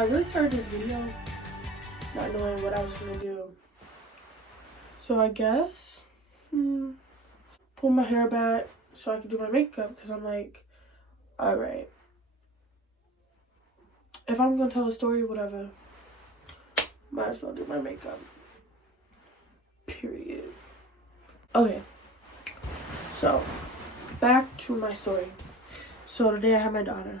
I really started this video not knowing what I was gonna do. So I guess, pull my hair back so I can do my makeup because I'm like, all right, if I'm gonna tell a story, whatever, might as well do my makeup. Period. Okay, so back to my story. So today I had my daughter.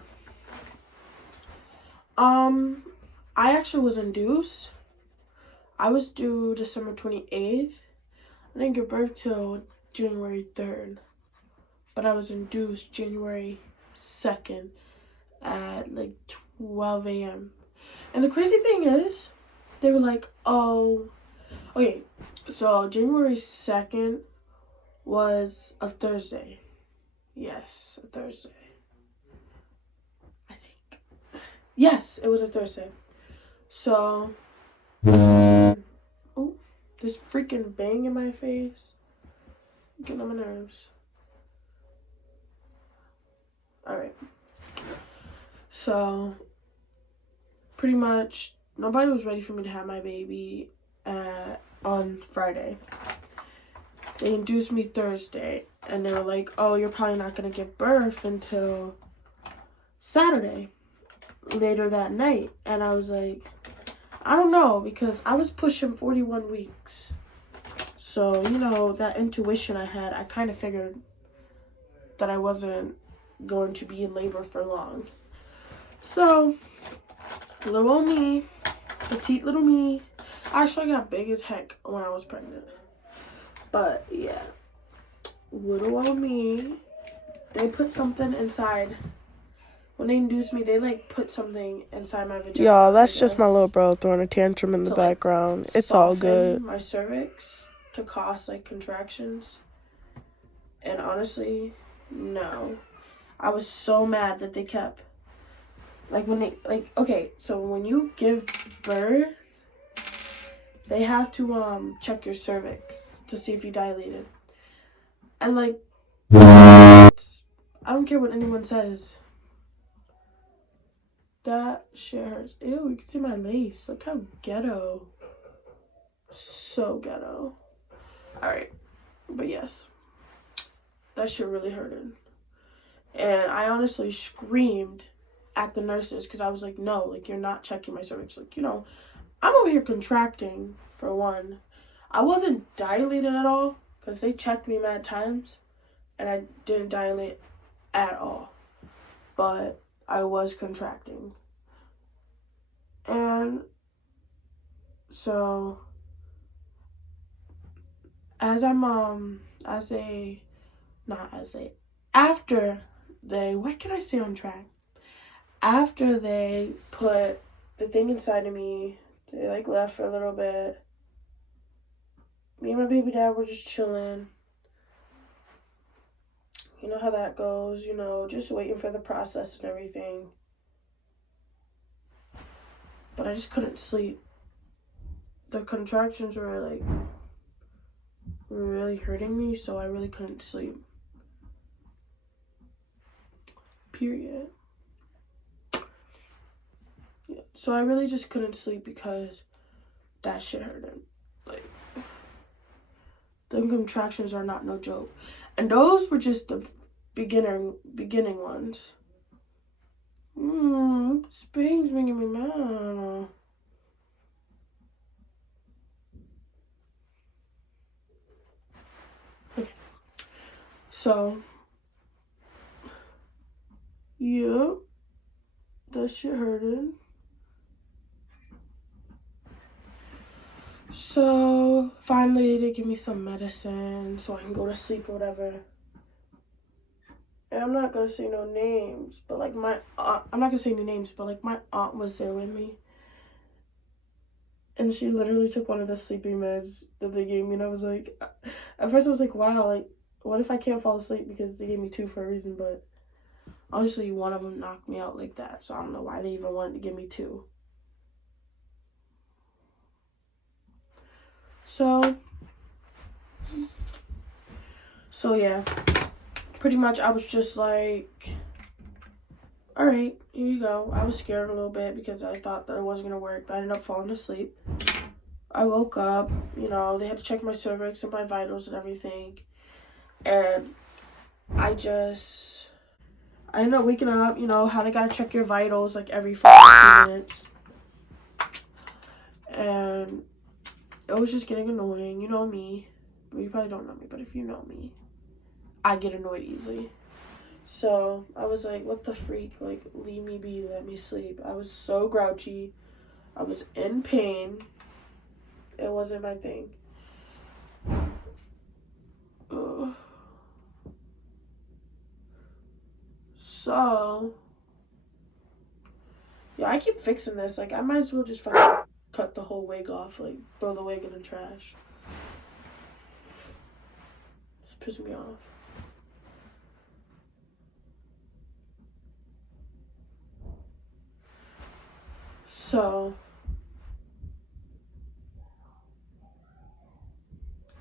I actually was induced. I was due December 28th. I didn't give birth till January 3rd. But I was induced January 2nd at like 12 a.m. And the crazy thing is, they were like, oh, okay, so January 2nd was a Thursday. Yes, a Thursday. I think. Yes, it was a Thursday. So, oh, this freaking bang in my face. Getting on my nerves. Alright. So, pretty much, nobody was ready for me to have my baby on Friday. They induced me Thursday, and they were like, oh, you're probably not going to give birth until Saturday, later that night. And I was like, I don't know, because I was pushing 41 weeks. So, you know, that intuition I had, I kind of figured that I wasn't going to be in labor for long. So, little old me, petite little me. Actually, I got big as heck when I was pregnant. But, yeah. Little old me. They put something inside. When they induced me, they, like, put something inside my vagina. Y'all, that's just my little bro throwing a tantrum in the background. Like, it's all good. My cervix to cause, like, contractions. And honestly, no. I was so mad that they kept... Like, when they... Like, okay, so when you give birth, they have to, check your cervix to see if you dilated. And, like, I don't care what anyone says. That shit hurts. Ew, you can see my lace. Look how ghetto. So ghetto. Alright. But yes. That shit really hurted. And I honestly screamed at the nurses because I was like, no, like, you're not checking my cervix. Like, you know, I'm over here contracting, for one. I wasn't dilated at all because they checked me mad times and I didn't dilate at all. But I was contracting. And so after they, what can I say on track? After they put the thing inside of me, they like left for a little bit. Me and my baby dad were just chilling. You know how that goes, you know, just waiting for the process and everything. But I just couldn't sleep. The contractions were like really hurting me, so I really couldn't sleep. Period. Yeah. So I really just couldn't sleep because that shit hurted. Like, the contractions are not no joke. And those were just the beginning ones. Spain's making me mad. Okay. So, yeah, that shit hurted. So, finally, they give me some medicine so I can go to sleep or whatever. And I'm not gonna say no names, but like my aunt, I'm not gonna say any names, but like my aunt was there with me. And she literally took one of the sleeping meds that they gave me, and I was like, at first I was like, wow, like, what if I can't fall asleep because they gave me 2 for a reason, but honestly, one of them knocked me out like that, so I don't know why they even wanted to give me 2. So yeah, pretty much I was just like, all right, here you go. I was scared a little bit because I thought that it wasn't going to work, but I ended up falling asleep. I woke up, you know, they had to check my cervix and my vitals and everything. And I ended up waking up, you know, how they got to check your vitals like every 5 minutes. And it was just getting annoying. You know me. Well, you probably don't know me, but if you know me, I get annoyed easily. So I was like, what the freak? Like, leave me be, let me sleep. I was so grouchy. I was in pain. It wasn't my thing. Ugh. So, yeah, I keep fixing this. Like, I might as well just fucking cut the whole wig off. Like, throw the wig in the trash. It's pissing me off. So,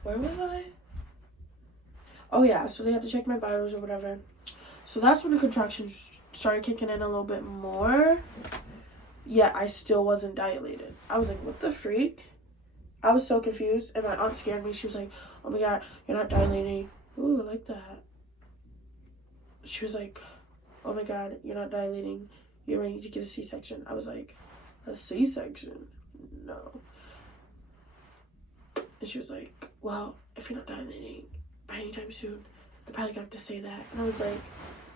where was I? Oh, yeah, so they had to check my vitals or whatever. So that's when the contractions started kicking in a little bit more. Yet I still wasn't dilated. I was like, what the freak? I was so confused. And my aunt scared me. She was like, oh my God, you're not dilating. Ooh, I like that. She was like, oh my God, you're not dilating. You're ready to get a C-section. I was like, a C-section? No. And she was like, well, if you're not dilating by any time soon, they're probably gonna have to say that. And I was like,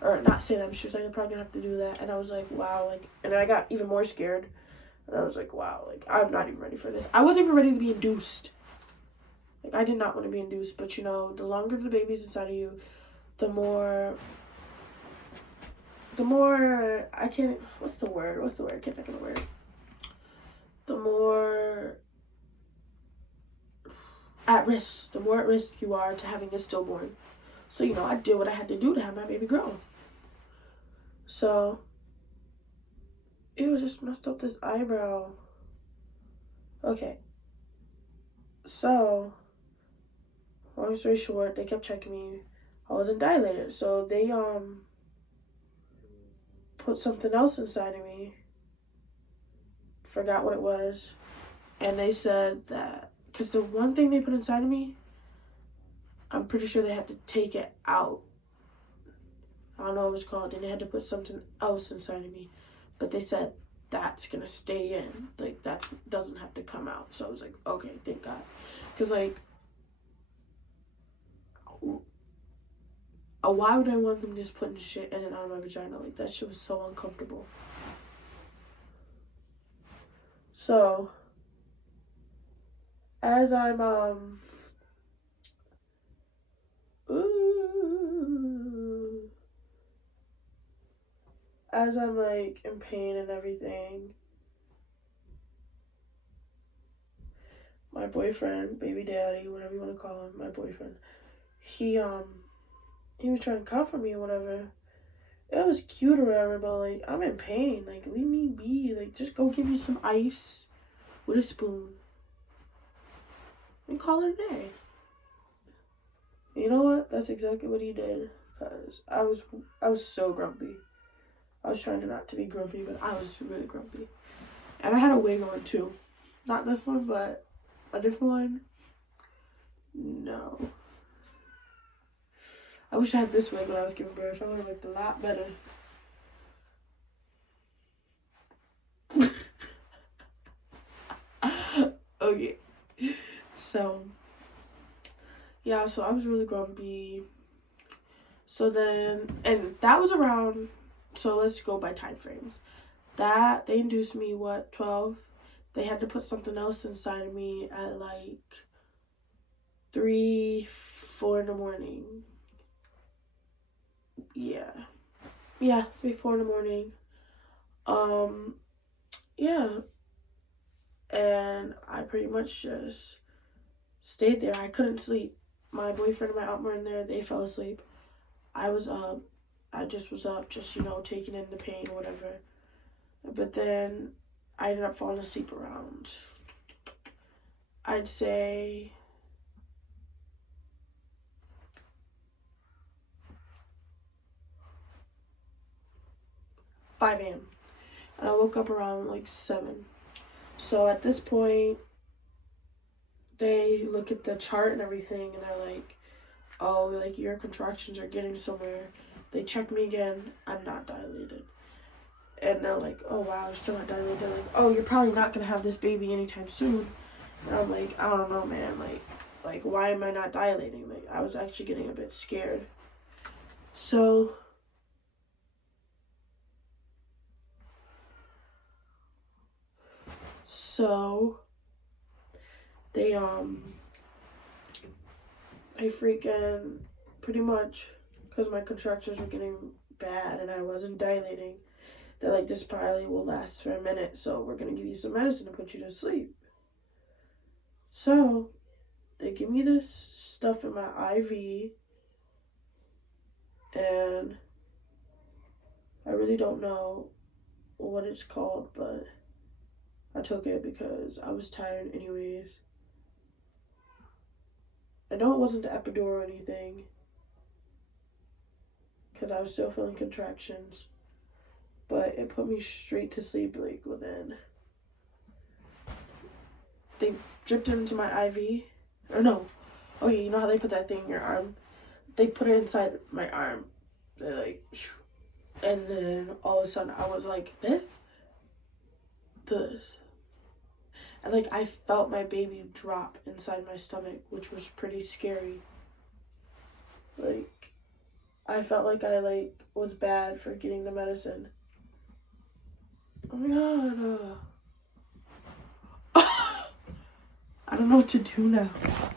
or not say that, but she was like, they're probably gonna have to do that. And I was like, wow, like, and then I got even more scared. And I was like, wow, like, I'm not even ready for this. I wasn't even ready to be induced. Like, I did not want to be induced, but you know, the longer the baby's inside of you, the more, I can't, what's the word? I can't think of the word. The more at risk you are to having a stillborn. So, you know, I did what I had to do to have my baby grow. So, ew, just messed up this eyebrow. Okay. So, long story short, they kept checking me. I wasn't dilated. So they put something else inside of me. Forgot what it was. And they said that, because the one thing they put inside of me, I'm pretty sure they had to take it out. I don't know what it was called. And they had to put something else inside of me. But they said that's going to stay in. Like, that doesn't have to come out. So I was like, okay, thank God. Because, like, why would I want them just putting shit in and out of my vagina? Like, that shit was so uncomfortable. So, as I'm, as I'm, like, in pain and everything, my boyfriend, baby daddy, whatever you want to call him, my boyfriend, he was trying to comfort me or whatever. It was cute or whatever, but, like, I'm in pain. Like, leave me be. Like, just go give me some ice with a spoon and call it a day. You know what? That's exactly what he did. Because I was so grumpy. I was trying not to be grumpy, but I was really grumpy. And I had a wig on, too. Not this one, but a different one. No. I wish I had this wig when I was giving birth. I would have looked a lot better. Okay. So, yeah, so I was really grumpy. So then, and that was around, so let's go by time frames. That, they induced me, 12? They had to put something else inside of me at like 3, 4 in the morning. Yeah, 3, 4 in the morning. Yeah. And I pretty much just stayed there. I couldn't sleep. My boyfriend and my aunt were in there. They fell asleep. I was up. I just was up, just, you know, taking in the pain or whatever. But then I ended up falling asleep around, I'd say, 5 a.m. And I woke up around like 7. So at this point, they look at the chart and everything, and they're like, oh, like, your contractions are getting somewhere. They check me again. I'm not dilated. And they're like, oh, wow, you're still not dilated. They're like, oh, you're probably not going to have this baby anytime soon. And I'm like, I don't know, man. Like, why am I not dilating? Like, I was actually getting a bit scared. So they I freaking pretty much, because my contractions were getting bad and I wasn't dilating, they're like, this probably will last for a minute, so we're gonna give you some medicine to put you to sleep. So they give me this stuff in my IV, and I really don't know what it's called, but I took it because I was tired anyways. I know it wasn't the epidural or anything, because I was still feeling contractions, but it put me straight to sleep, like, within. They dripped it into my IV, or no, oh yeah, you know how they put that thing in your arm? They put it inside my arm. They like, and then all of a sudden I was like, this, and like I felt my baby drop inside my stomach, which was pretty scary. Like, I felt like I like was bad for getting the medicine. Oh my god. I don't know what to do now.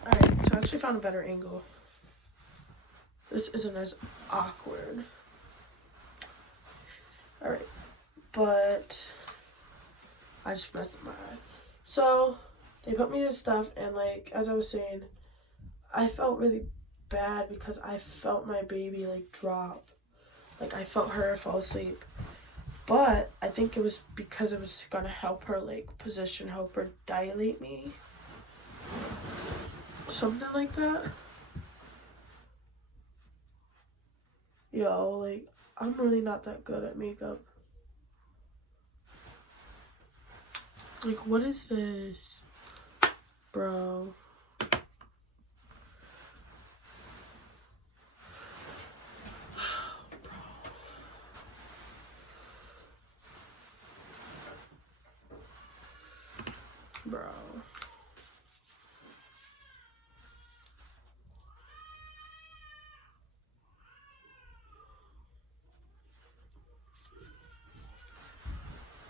Alright, so I actually found a better angle. This isn't as awkward. Alright, but I just messed up my eye. So they put me this stuff, and like, as I was saying, I felt really bad because I felt my baby like drop. Like, I felt her fall asleep. But I think it was because it was gonna help her like help her dilate me. Something like that. Yo, like, I'm really not that good at makeup. Like, what is this? Bro. Bro.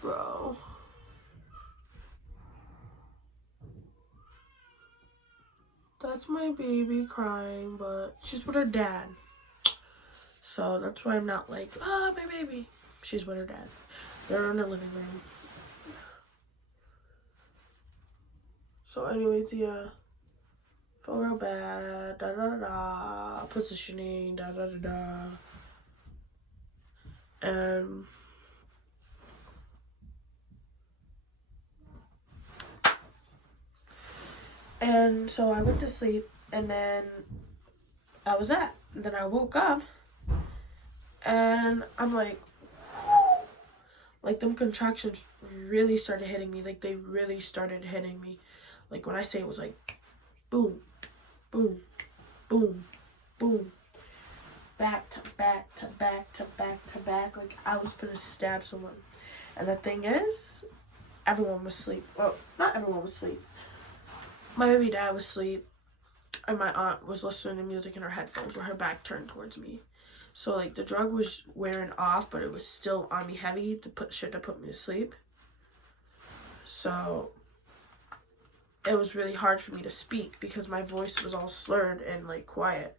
Bro. That's my baby crying, but she's with her dad. So that's why I'm not like, ah, my baby. She's with her dad. They're in the living room. So anyways, yeah. Felt real bad. Da da da da. Positioning. Da da da da. And so I went to sleep, and then that was that. And then I woke up, and I'm like them contractions really started hitting me. Like, they really started hitting me. Like, when I say it was like, boom, boom, boom, boom, back to back to back to back to back. Like, I was gonna stab someone. And the thing is, everyone was asleep. Well, not everyone was asleep. My baby dad was asleep, and my aunt was listening to music in her headphones with her back turned towards me. So, like, the drug was wearing off, but it was still on me heavy to put me to sleep. So it was really hard for me to speak because my voice was all slurred and, like, quiet.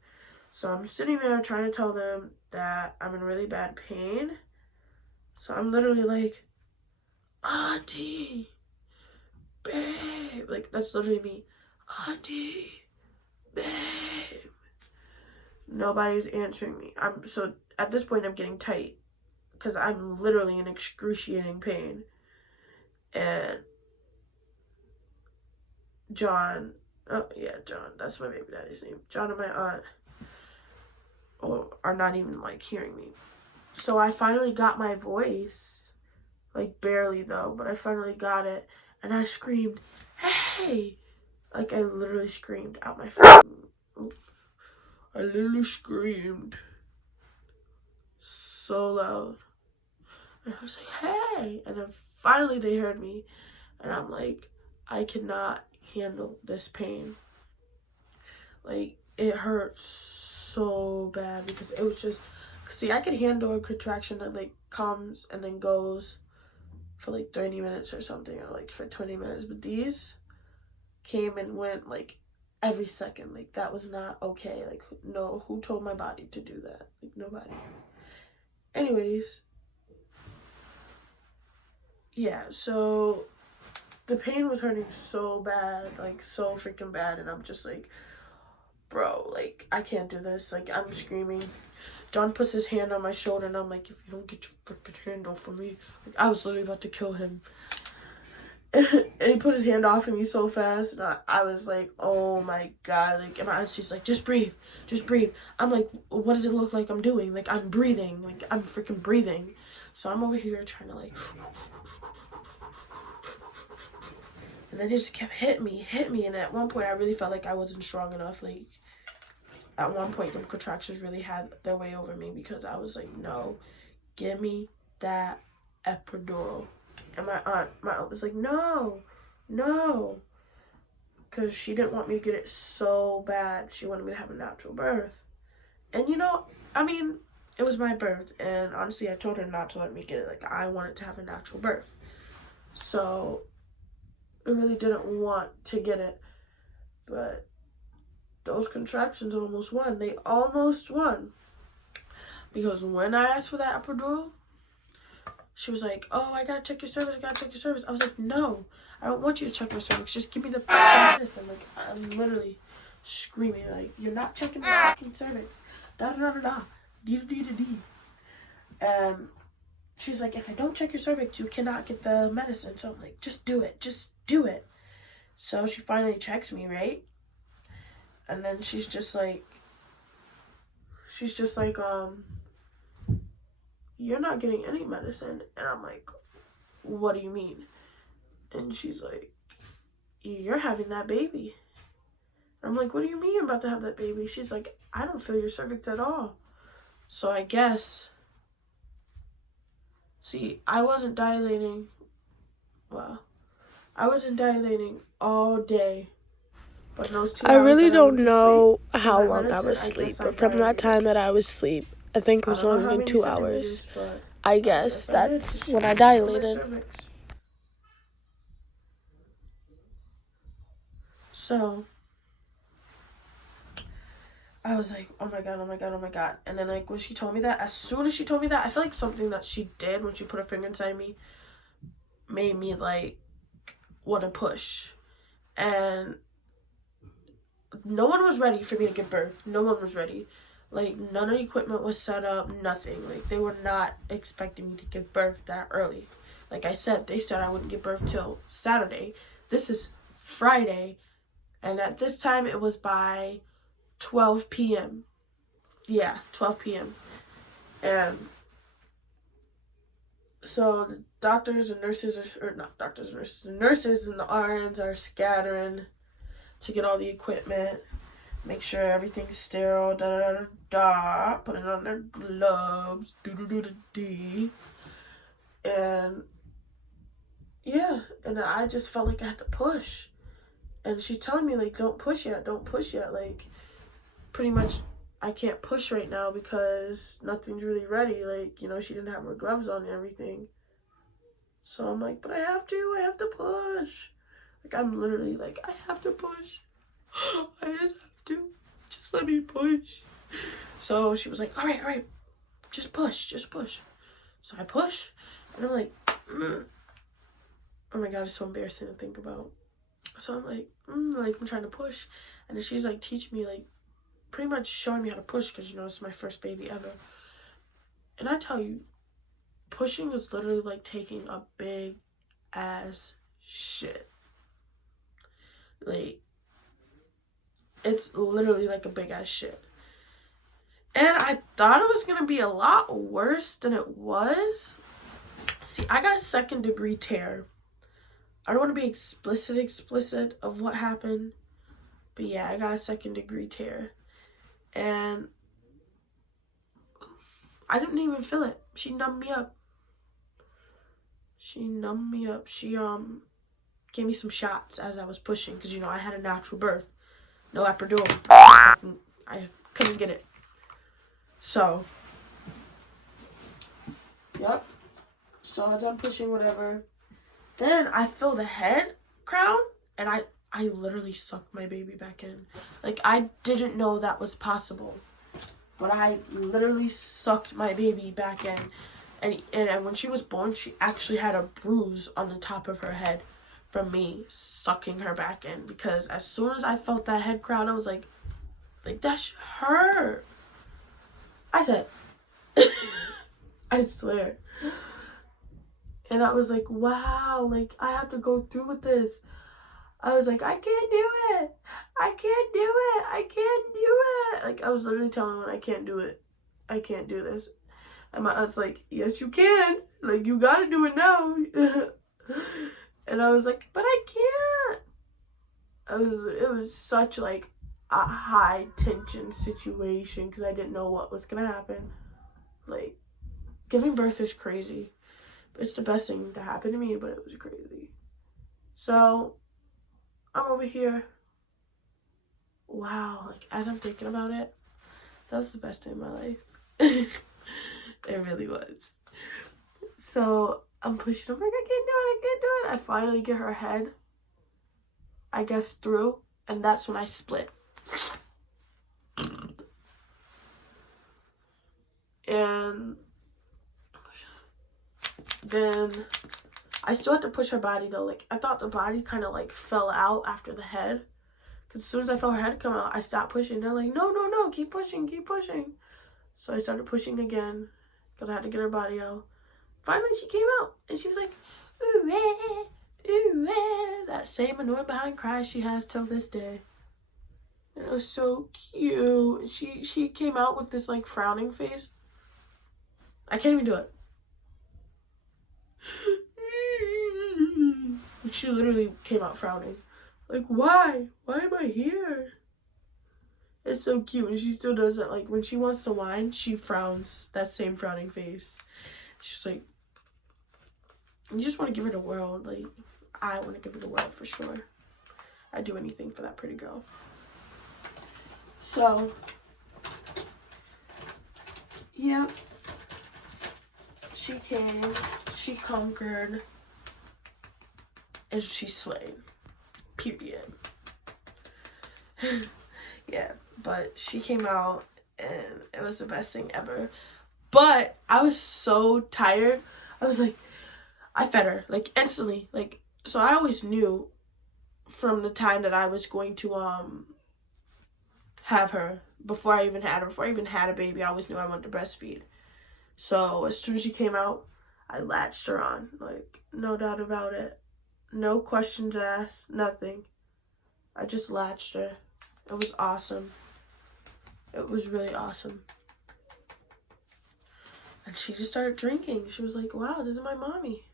So I'm sitting there trying to tell them that I'm in really bad pain. So I'm literally like, Auntie, babe. Like, that's literally me. Auntie, babe. Nobody's answering me. So at this point I'm getting tight because I'm literally in excruciating pain. And John, that's my baby daddy's name. John and my aunt are not even like hearing me. So I finally got my voice, like barely though, but I finally got it, and I screamed, "Hey!" Like I literally screamed out my phone. I literally screamed so loud. And I was like, "Hey!" And then finally they heard me, and I'm like, I cannot handle this pain. Like it hurt so bad because it was just, see, I could handle a contraction that like comes and then goes for like 30 minutes or something, or like for 20 minutes, but these came and went like every second. Like that was not okay. Like no, who told my body to do that? Like nobody. Anyways, yeah, so the pain was hurting so bad, like so freaking bad, and I'm just like, bro, like I can't do this. Like I'm screaming. John puts his hand on my shoulder, and I'm like, if you don't get your freaking hand off of me, like I was literally about to kill him. And he put his hand off of me so fast, and I was like, oh my god. Like, and my auntie's like, just breathe, just breathe. I'm like, what does it look like I'm doing? Like I'm breathing, like I'm freaking breathing. So I'm over here trying to like, and they just kept hit me, and at one point I really felt like I wasn't strong enough. Like at one point the contractions really had their way over me, because I was like, no, give me that epidural. And my aunt was like, no, because she didn't want me to get it so bad. She wanted me to have a natural birth. And you know, I mean, it was my birth, and honestly I told her not to let me get it. Like I wanted to have a natural birth, so I really didn't want to get it. But those contractions almost won. They almost won, because when I asked for that epidural, she was like, oh, I gotta check your cervix, I was like, no, I don't want you to check my cervix, just give me the medicine. Like I'm literally screaming, like, you're not checking my fucking cervix, da da da da da, dee da da dee. And she's like, if I don't check your cervix, you cannot get the medicine. So I'm like, just do it. So she finally checks me, right? And then she's just like, you're not getting any medicine. And I'm like, what do you mean? And she's like, you're having that baby. I'm like, what do you mean I'm about to have that baby? She's like, I don't feel your cervix at all. So I guess, see, I wasn't dilating. Well, I wasn't dilating all day. But those 2 I hours really that I went don't to know sleep, how my long I medicine, was I asleep, guess I but from that dilated. time that I was asleep, I think it was I don't know longer how than many 2 centimeters, hours. but I guess I did. that's when I My dilated. cervix. So I was like, oh my god. And then like when she told me that, as soon as she told me that, I feel like something that she did when she put her finger inside me made me like want to push. And no one was ready for me to give birth. No one was ready. Like none of the equipment was set up, nothing. Like they were not expecting me to give birth that early. Like I said, they said I wouldn't give birth till Saturday. This is Friday, and at this time it was by 12 p.m. Yeah, 12 p.m. And so the doctors and nurses or not doctors and nurses, the nurses and the RNs are scattering to get all the equipment, make sure everything's sterile, da da da da, putting on their gloves, do do do do do. And yeah, and I just felt like I had to push. And she's telling me like, don't push yet, like pretty much I can't push right now because nothing's really ready. Like, you know, she didn't have her gloves on and everything. So I'm like, but I have to push. Like, I'm literally like, I have to push. I just have to. Just let me push. So she was like, all right. Just push. So I push. And I'm like, oh my god, it's so embarrassing to think about. So I'm like, I'm trying to push. And then she's like, teach me, like, pretty much showing me how to push because, you know, it's my first baby ever. And I tell you, pushing is literally like taking a big ass shit. Like, it's literally like a big ass shit. And I thought it was going to be a lot worse than it was. See, I got a 2nd-degree tear. I don't want to be explicit of what happened. But yeah, I got a 2nd-degree tear. And I didn't even feel it. She numbed me up. She gave me some shots as I was pushing. Because, you know, I had a natural birth. No epidural. I couldn't get it. So, yep. So as I'm pushing whatever, then I feel the head crown, and I literally sucked my baby back in. Like, I didn't know that was possible, but I literally sucked my baby back in. And when she was born, she actually had a bruise on the top of her head from me sucking her back in. Because as soon as I felt that head crown, I was like that should hurt. I said, I swear. And I was like, wow, like, I have to go through with this. I was like, I can't do it. I can't do it. I can't do it. Like, I was literally telling him, I can't do it. I can't do this. And my aunt's like, yes, you can. Like, you gotta do it now. And I was like, but I can't. It was such, like, a high tension situation because I didn't know what was gonna happen. Like, giving birth is crazy. It's the best thing to happen to me, but it was crazy. So, I'm over here. Wow, like, as I'm thinking about it, that was the best day of my life. It really was. So, I'm pushing. I'm like, I can't do it. I finally get her head, I guess, through, and that's when I split. And then I still had to push her body though. Like, I thought the body kind of like fell out after the head. Because as soon as I felt her head come out, I stopped pushing. They're like, no, keep pushing. So I started pushing again because I had to get her body out. Finally, she came out and she was like, ooh, ooh, that same annoying behind cry she has till this day. And it was so cute. She came out with this like frowning face. I can't even do it. She literally came out frowning. Like, why? Why am I here? It's so cute. And she still does it. Like, when she wants to whine, she frowns. That same frowning face. She's like, you just want to give her the world. Like, I want to give her the world for sure. I'd do anything for that pretty girl. So, yep. She came. She conquered. And she slayed. Period. Yeah, but she came out and it was the best thing ever. But I was so tired. I was like, I fed her, like, instantly. Like, so I always knew from the time that I was going to have her, before I even had a baby, I always knew I wanted to breastfeed. So as soon as she came out, I latched her on, like, no doubt about it. No questions asked, nothing. I just latched her. It was awesome. It was really awesome. And she just started drinking. She was like, wow, this is my mommy.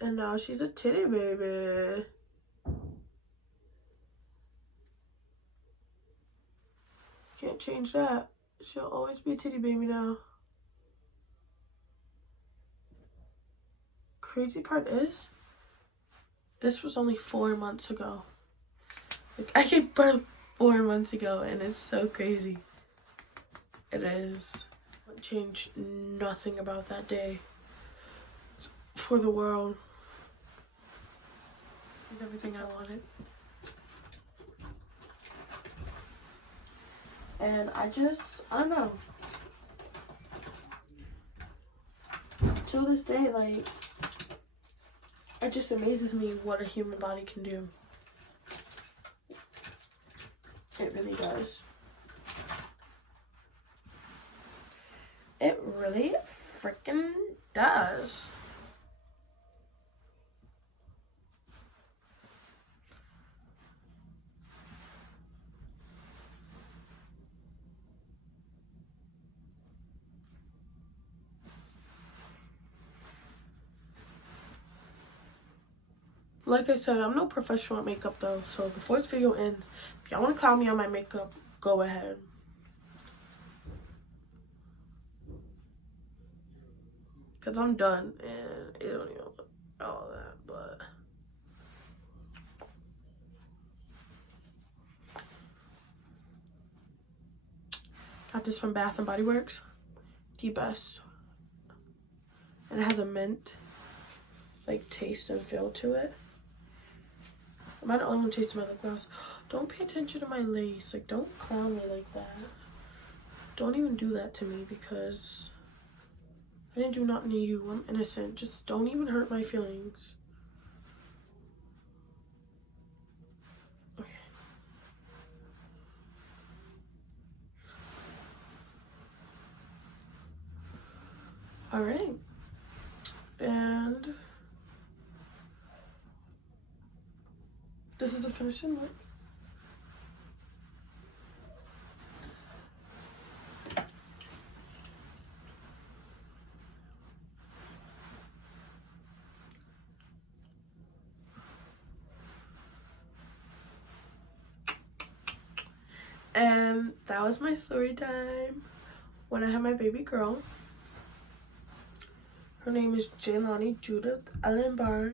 And now she's a titty baby. Can't change that. She'll always be a titty baby now. Crazy part is, this was only 4 months ago. Like, I gave birth 4 months ago, and it's so crazy. It is. I wouldn't change nothing about that day for the world. It's everything I wanted. And I don't know. Till this day, like, it just amazes me what a human body can do. It really does. It really freaking does. Like I said, I'm no professional at makeup though, so before this video ends, if y'all want to clown me on my makeup, go ahead. Because I'm done, and it don't even look all that, but... Got this from Bath & Body Works. The best. And it has a mint, like, taste and feel to it. Am I the only one tasting my lip gloss? Don't pay attention to my lace. Like, don't clown me like that. Don't even do that to me because I didn't do nothing to you. I'm innocent. Just don't even hurt my feelings. Okay. All right. And this is a finishing look. And that was my story time when I had my baby girl. Her name is Jaylani Judith Ellen Barnes.